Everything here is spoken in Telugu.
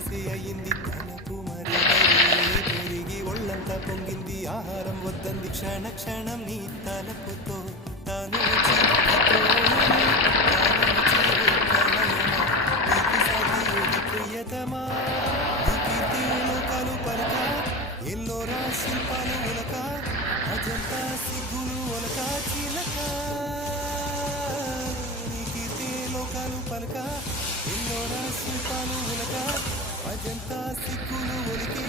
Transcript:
శ్వాసే అయింది తలపు మరి పెరిగి ఒళ్ళంతా పొంగింది ఆహారం వద్దంది క్షణ క్షణం నీ తలపుతో తాను ప్రియతమా లోకాలు పలక ఎల్లోరా శిల్పాలు ఉలక అజంతా సిగ్గులు ఒలక చిలక నీకీర్తే లోకాలు పలక ఎల్లోరా శిల్పాలు ఉలక అజంతా సిగ్గులు ఒలిక